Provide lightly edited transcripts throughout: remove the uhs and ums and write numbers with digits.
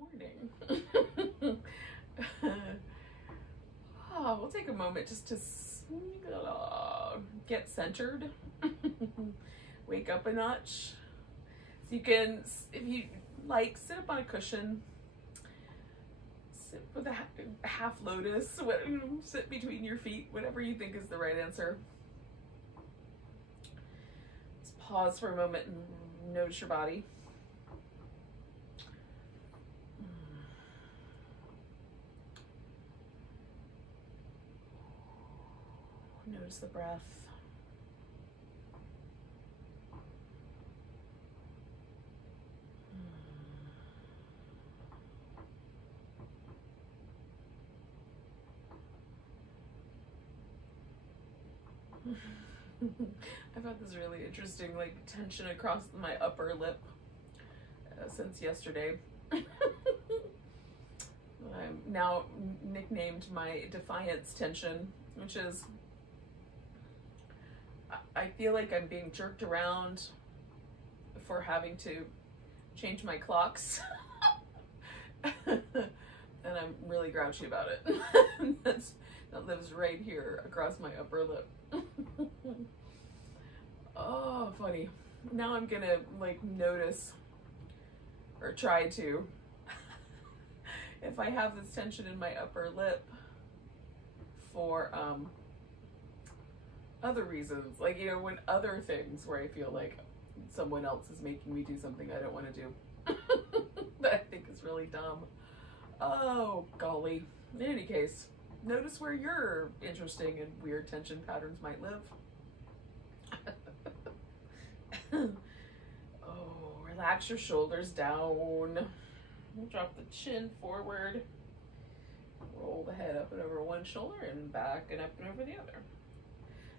morning. We'll take a moment just to get centered. Wake up a notch. So you can, if you like, sit up on a cushion, sit with a half lotus, sit between your feet, whatever you think is the right answer. Just pause for a moment and notice your body. Notice the breath. I've had this really interesting tension across my upper lip since yesterday. I'm now nicknamed my defiance tension, which is I feel like I'm being jerked around for having to change my clocks. And I'm really grouchy about it. That lives right here across my upper lip. Oh, funny. Now I'm gonna notice, or try to, if I have this tension in my upper lip for other reasons, when other things where I feel like someone else is making me do something I don't want to do that I think is really dumb. Oh, golly. In any case, notice where your interesting and weird tension patterns might live. Oh, relax your shoulders down. Drop the chin forward. Roll the head up and over one shoulder and back and up and over the other.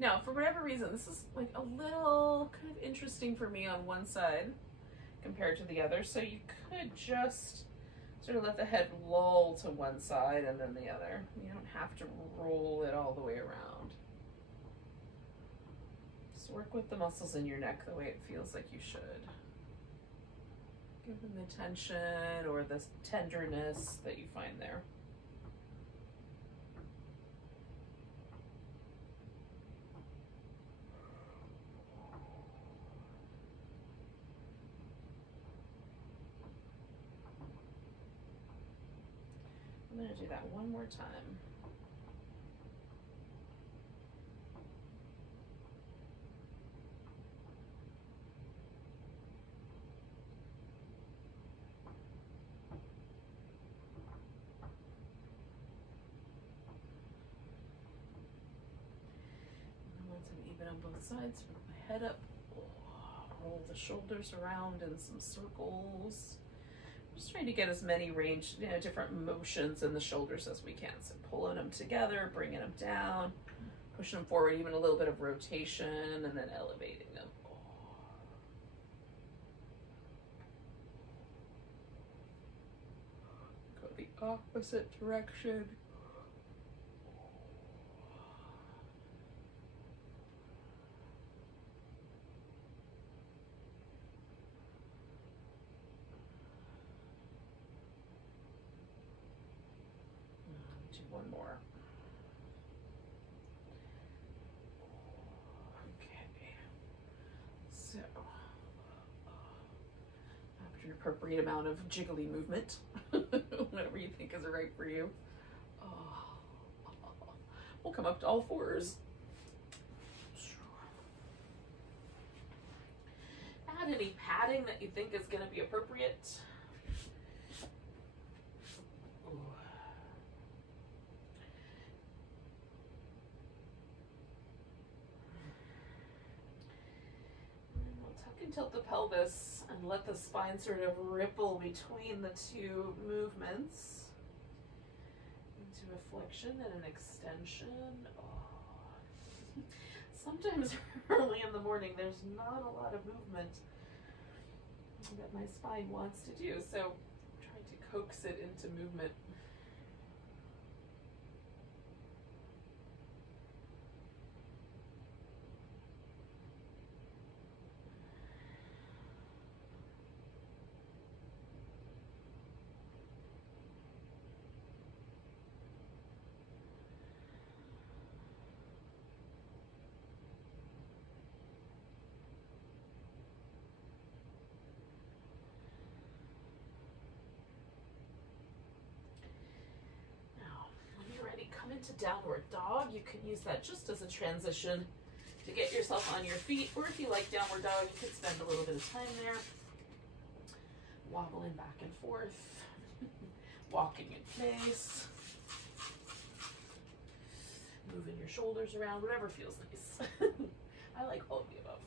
Now, for whatever reason, this is a little kind of interesting for me on one side compared to the other. So you could just sort of let the head loll to one side and then the other. You don't have to roll it all the way around. Just work with the muscles in your neck the way it feels like you should. Give them the tension or the tenderness that you find there. I'm going to do that one more time. And once I'm even on both sides, put my head up, roll the shoulders around in some circles. Just trying to get as many range, different motions in the shoulders as we can. So pulling them together, bringing them down, pushing them forward, even a little bit of rotation, and then elevating them. Go the opposite direction. Do one more. Okay. So, after your appropriate amount of jiggly movement, whatever you think is right for you, we'll come up to all fours. Add any padding that you think is going to be appropriate. Tilt the pelvis and let the spine sort of ripple between the two movements into a flexion and an extension. Oh. Sometimes early in the morning there's not a lot of movement that my spine wants to do, so I'm trying to coax it into movement. come into downward dog. You can use that just as a transition to get yourself on your feet, or if you like downward dog, you could spend a little bit of time there, wobbling back and forth, walking in place, moving your shoulders around, whatever feels nice. I like all of the above.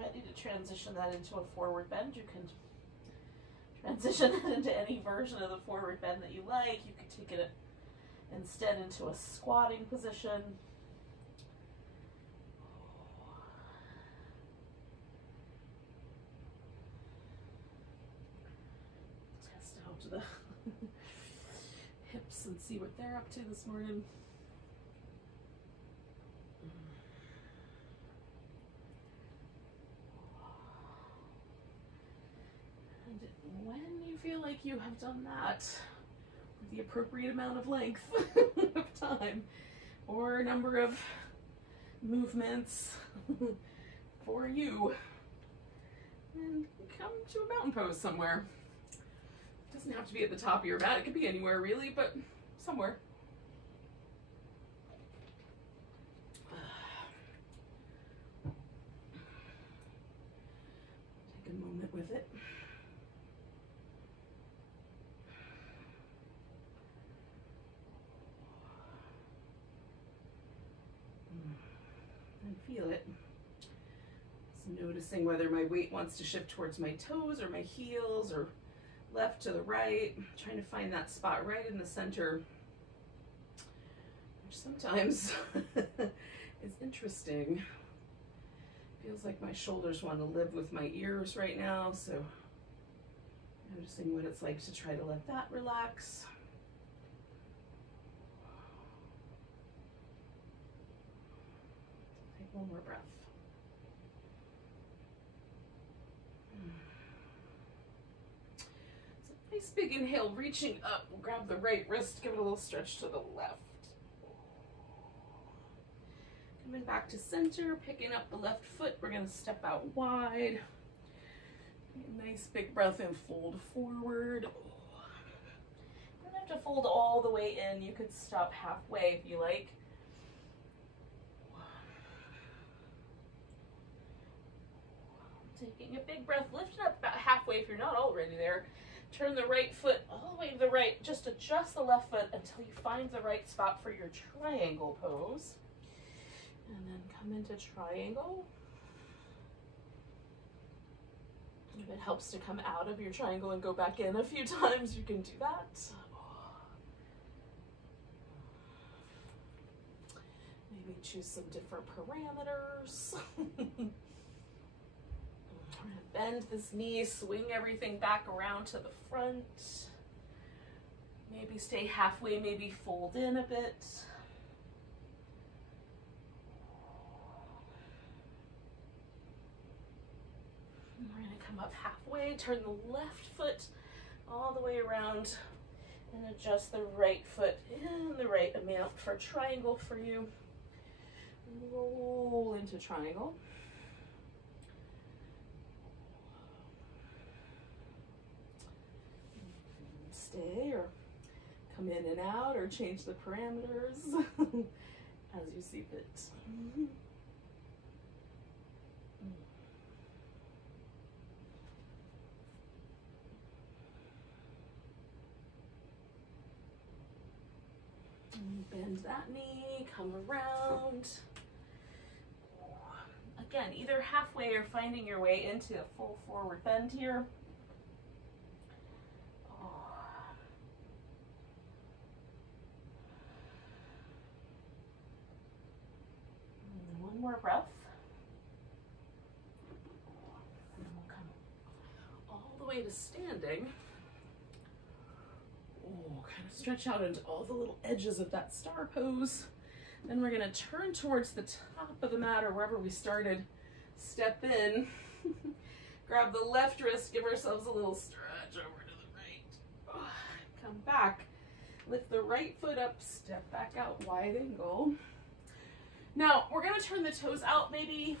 Ready to transition that into a forward bend. You can transition that into any version of the forward bend that you like. You could take it instead into a squatting position. Test out the hips and see what they're up to this morning. When you feel like you have done that with the appropriate amount of length of time or number of movements for you, and come to a mountain pose somewhere. It doesn't have to be at the top of your mat, it could be anywhere really, but somewhere. Take a moment with it. Feel it. Just noticing whether my weight wants to shift towards my toes or my heels or left to the right. Trying to find that spot right in the center, which sometimes is interesting. Feels like my shoulders want to live with my ears right now, so noticing what it's like to try to let that relax. One more breath. So nice big inhale, reaching up. We'll grab the right wrist, give it a little stretch to the left. Coming back to center, picking up the left foot. We're going to step out wide. Nice big breath in, fold forward. You don't have to fold all the way in. You could stop halfway if you like. Taking a big breath, lift it up about halfway if you're not already there. Turn the right foot all the way to the right. Just adjust the left foot until you find the right spot for your triangle pose. And then come into triangle. If it helps to come out of your triangle and go back in a few times, you can do that. Maybe choose some different parameters. Bend this knee, swing everything back around to the front. Maybe stay halfway, maybe fold in a bit. And we're going to come up halfway, turn the left foot all the way around and adjust the right foot in the right amount for triangle for you. Roll into triangle. Stay or come in and out or change the parameters as you see fit. Bend that knee, come around. Again, either halfway or finding your way into a full forward bend here. One more breath. And we'll come way to standing. Oh, kind of stretch out into all the little edges of that star pose. Then we're gonna turn towards the top of the mat or wherever we started. Step in, grab the left wrist, give ourselves a little stretch over to the right. Come back, lift the right foot up, step back out, wide angle. Now, we're gonna turn the toes out maybe,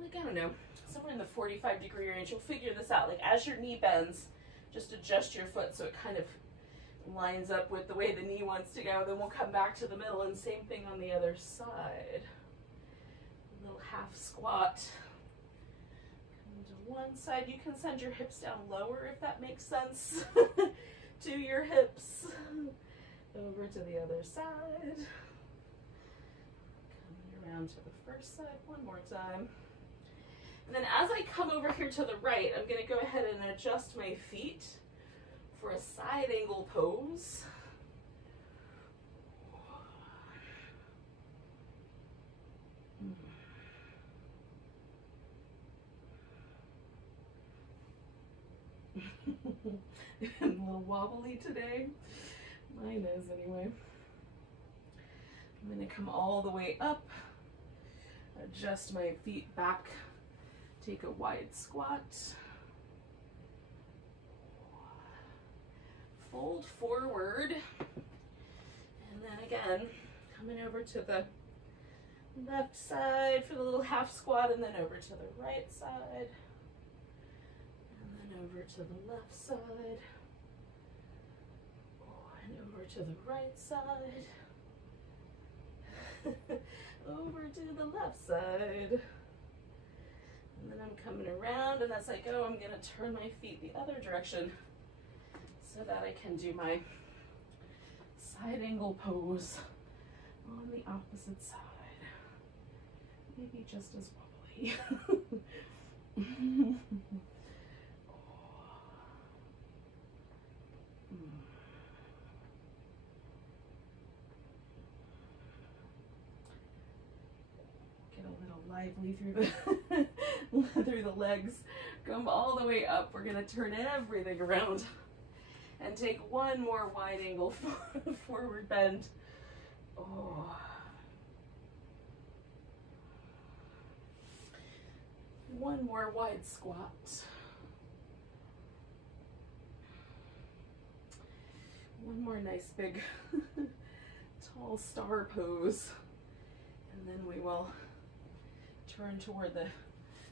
like, I don't know, somewhere in the 45-degree range. You'll figure this out. Like, as your knee bends, just adjust your foot so it kind of lines up with the way the knee wants to go. Then we'll come back to the middle, and same thing on the other side. A little half squat. Come to one side. You can send your hips down lower if that makes sense to your hips. Over to the other side. Coming around to the first side one more time. And then as I come over here to the right, I'm going to go ahead and adjust my feet for a side angle pose. A little wobbly today. Mine is anyway. I'm going to come all the way up, adjust my feet back, take a wide squat, fold forward, and then again, coming over to the left side for the little half squat, and then over to the right side, and then over to the left side, and over to the right side, over to the left side. And then I'm coming around, and as I go, I'm going to turn my feet the other direction so that I can do my side angle pose on the opposite side. Maybe just as wobbly. Get a little lively through the through the legs. Come all the way up. We're going to turn everything around and take one more wide angle forward bend. Oh. One more wide squat. One more nice big tall star pose. And then we will turn toward the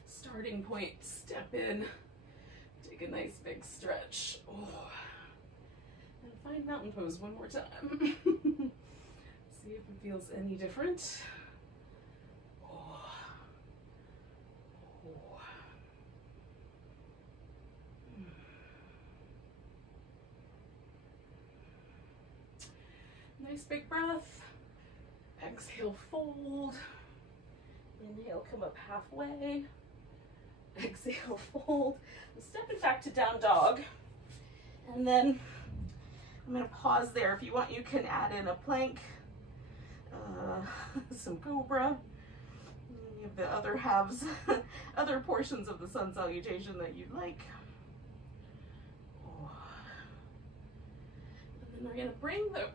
starting point, step in, take a nice big stretch. Oh. And find mountain pose one more time. See if it feels any different. Oh. Oh. Nice big breath. Exhale, fold. Inhale, come up halfway. Exhale, fold. I'm stepping back to down dog. And then I'm going to pause there. If you want, you can add in a plank, some cobra, any of the other halves, other portions of the sun salutation that you'd like. And then we're going to bring the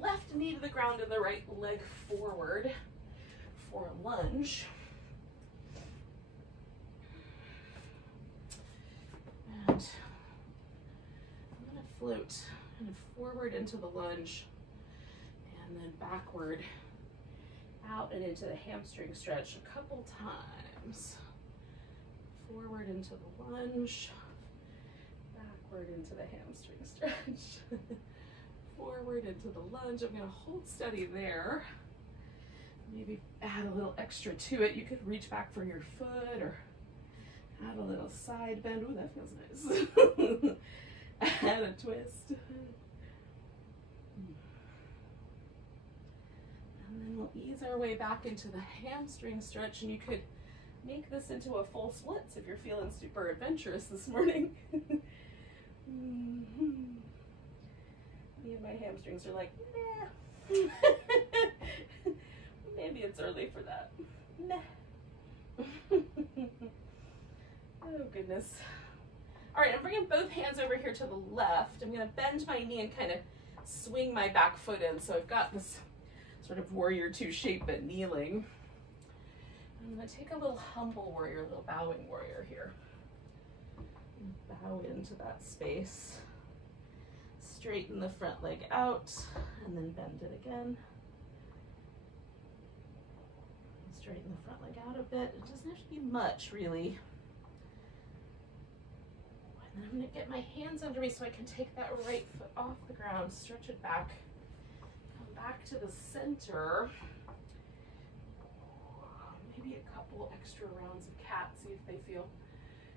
left knee to the ground and the right leg forward for a lunge. And I'm going to float kind of forward into the lunge and then backward out and into the hamstring stretch a couple times. Forward into the lunge, backward into the hamstring stretch. Forward into the lunge. I'm going to hold steady there. Maybe add a little extra to it. You could reach back for your foot or add a little side bend. Ooh, that feels nice. Add a twist. And then we'll ease our way back into the hamstring stretch, and you could make this into a full splits if you're feeling super adventurous this morning. Me and my hamstrings are like, nah. Maybe it's early for that. Nah. Oh, goodness. All right, I'm bringing both hands over here to the left. I'm gonna bend my knee and kind of swing my back foot in. So I've got this sort of warrior two shape, but kneeling. I'm gonna take a little humble warrior, a little bowing warrior here. Bow into that space. Straighten the front leg out and then bend it again. Straighten the front leg out a bit. It doesn't have to be much, really. And then I'm gonna get my hands under me so I can take that right foot off the ground, stretch it back, come back to the center. Maybe a couple extra rounds of cat, see if they feel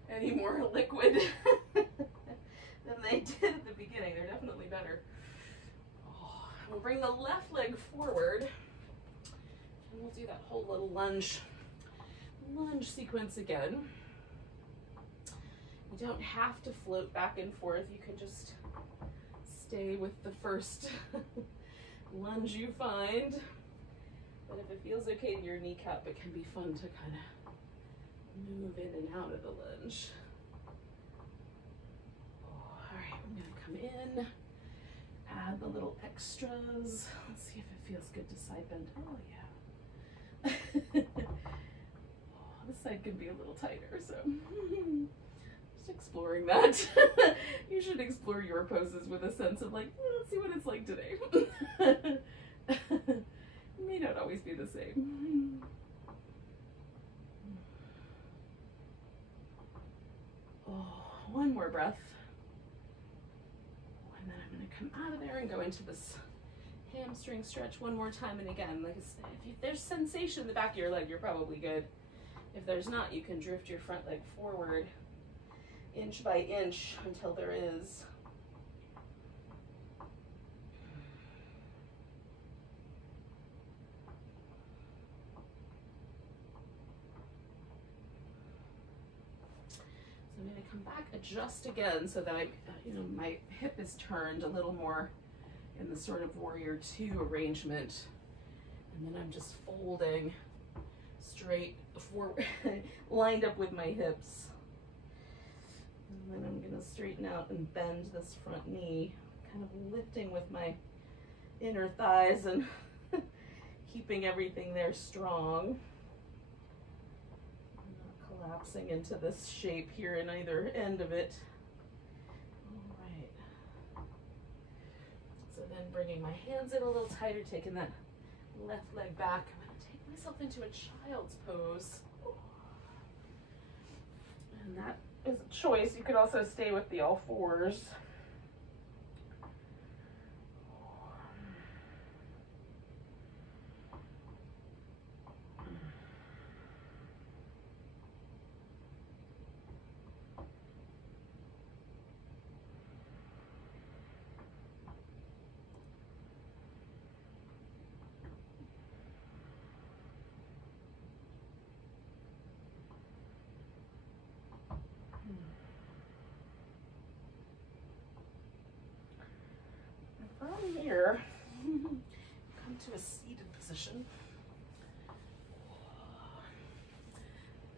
any more liquid than they did at the beginning. They're definitely better. We'll bring the left leg forward and we'll do that whole little lunge sequence again. You don't have to float back and forth. You can just stay with the first lunge you find. But if it feels okay to your kneecap, it can be fun to kind of move in and out of the lunge. All right, I'm gonna come in, add the little extras. Let's see if it feels good to side bend. Oh yeah. Oh, this side can be a little tighter, so just exploring that. You should explore your poses with a sense of like, let's see what it's like today. It may not always be the same. Oh, one more breath. And then I'm going to come out of there and go into this hamstring stretch one more time. And again, like if there's sensation in the back of your leg, you're probably good. If there's not, you can drift your front leg forward inch by inch until there is. I'm going to come back, adjust again so that my hip is turned a little more in the sort of warrior two arrangement. And then I'm just folding straight forward, lined up with my hips. And then I'm going to straighten out and bend this front knee, kind of lifting with my inner thighs and keeping everything there strong. Collapsing into this shape here in either end of it. All right. So then bringing my hands in a little tighter, taking that left leg back. I'm going to take myself into a child's pose. And that is a choice. You could also stay with the all fours. From here, come to a seated position.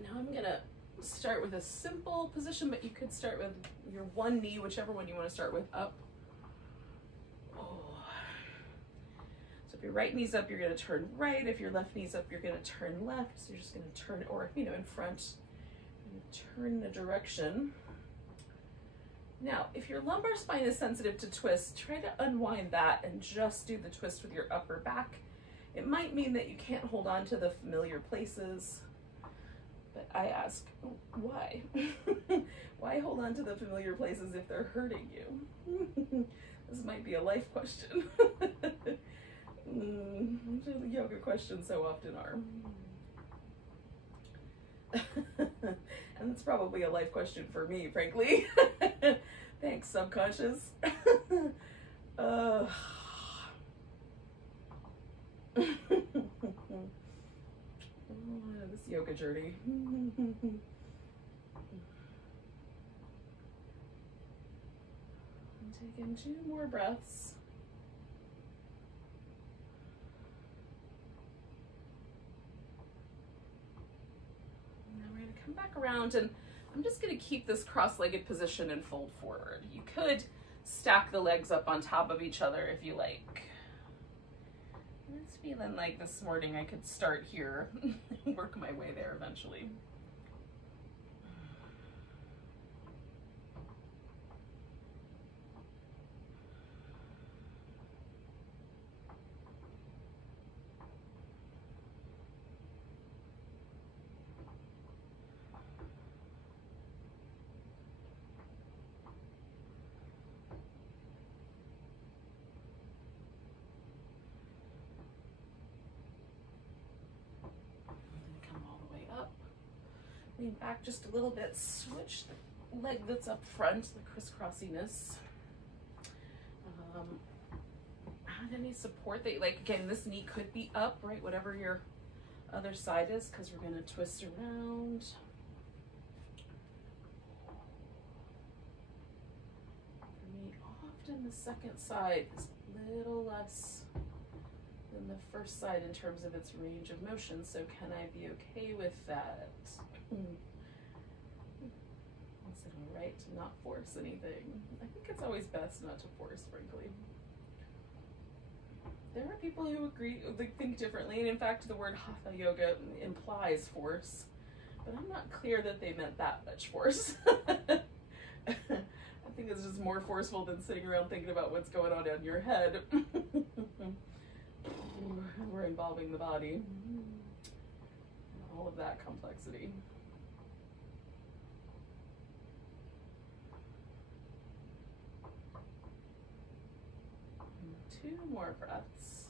Now I'm gonna start with a simple position, but you could start with your one knee, whichever one you want to start with, up. So if your right knee's up, you're gonna turn right. If your left knee's up, you're gonna turn left. So you're just gonna turn, or in front, turn the direction. Now, if your lumbar spine is sensitive to twist, try to unwind that and just do the twist with your upper back. It might mean that you can't hold on to the familiar places, but I ask, why? Why hold on to the familiar places if they're hurting you? This might be a life question. Yoga questions so often are. And it's probably a life question for me, frankly. Thanks, subconscious. This yoga journey. Take in 2 more breaths. And then we're going to come back around, and I'm just going to keep this cross-legged position and fold forward. You could stack the legs up on top of each other if you like. It's feeling like this morning I could start here and work my way there eventually. Lean back just a little bit, switch the leg that's up front, the crisscrossiness. Add any support that you like. Again, this knee could be up, right? Whatever your other side is, because we're going to twist around. For me, often the second side is a little less than the first side in terms of its range of motion, so can I be okay with that? Is it all right to not force anything? I think it's always best not to force, frankly. There are people who agree, they think differently, and in fact the word hatha yoga implies force, but I'm not clear that they meant that much force. I think it's just more forceful than sitting around thinking about what's going on in your head. We're involving the body. All of that complexity. And 2 more breaths.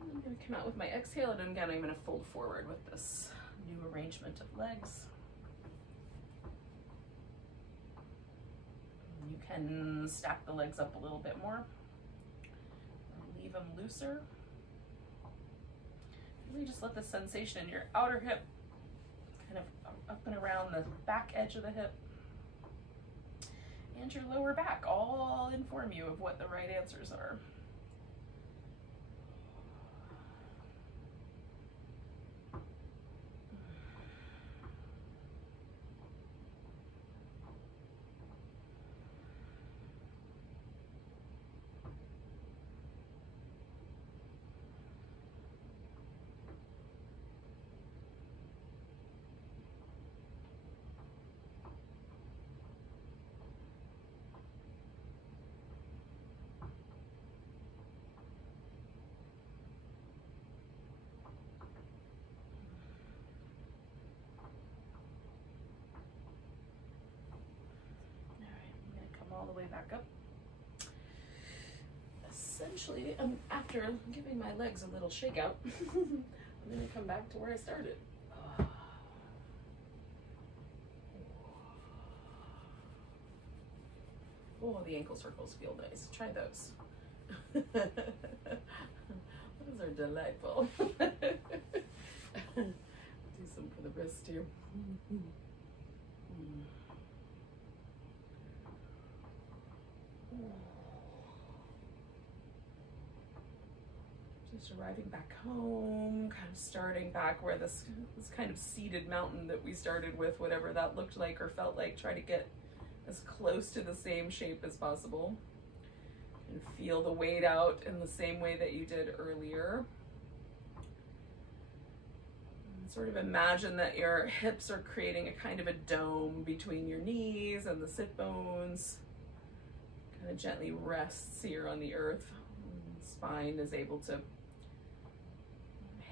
And I'm going to come out with my exhale, and again I'm going to fold forward with this new arrangement of legs. You can stack the legs up a little bit more, or leave them looser. Really just let the sensation in your outer hip kind of up and around the back edge of the hip and your lower back all inform you of what the right answers are. All the way back up. Essentially, after giving my legs a little shake out, I'm going to come back to where I started. Oh, the ankle circles feel nice. Try those. Those are delightful. Do some for the wrist too. Just arriving back home, kind of starting back where this kind of seated mountain that we started with, whatever that looked like or felt like, try to get as close to the same shape as possible and feel the weight out in the same way that you did earlier. And sort of imagine that your hips are creating a kind of a dome between your knees and the sit bones. Kind of gently rests here on the earth. Spine is able to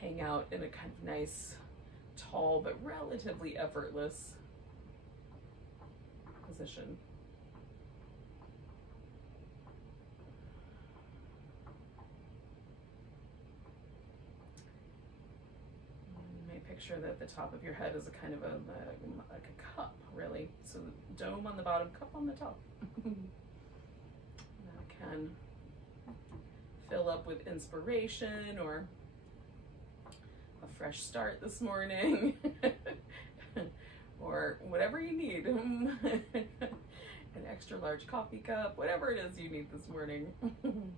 hang out in a kind of nice, tall, but relatively effortless position. You may picture that the top of your head is a kind of like a cup, really. So dome on the bottom, cup on the top. That can fill up with inspiration or a fresh start this morning or whatever you need. An extra large coffee cup, whatever it is you need this morning. Let's kind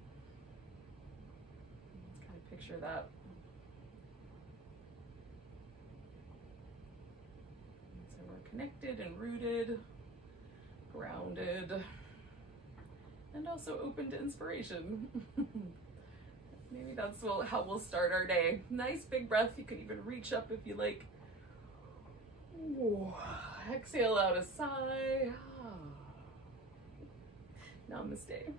of picture that connected and rooted, grounded, and also open to inspiration. Maybe that's how we'll start our day. Nice big breath. You could even reach up if you like. Ooh. Exhale out a sigh. Namaste.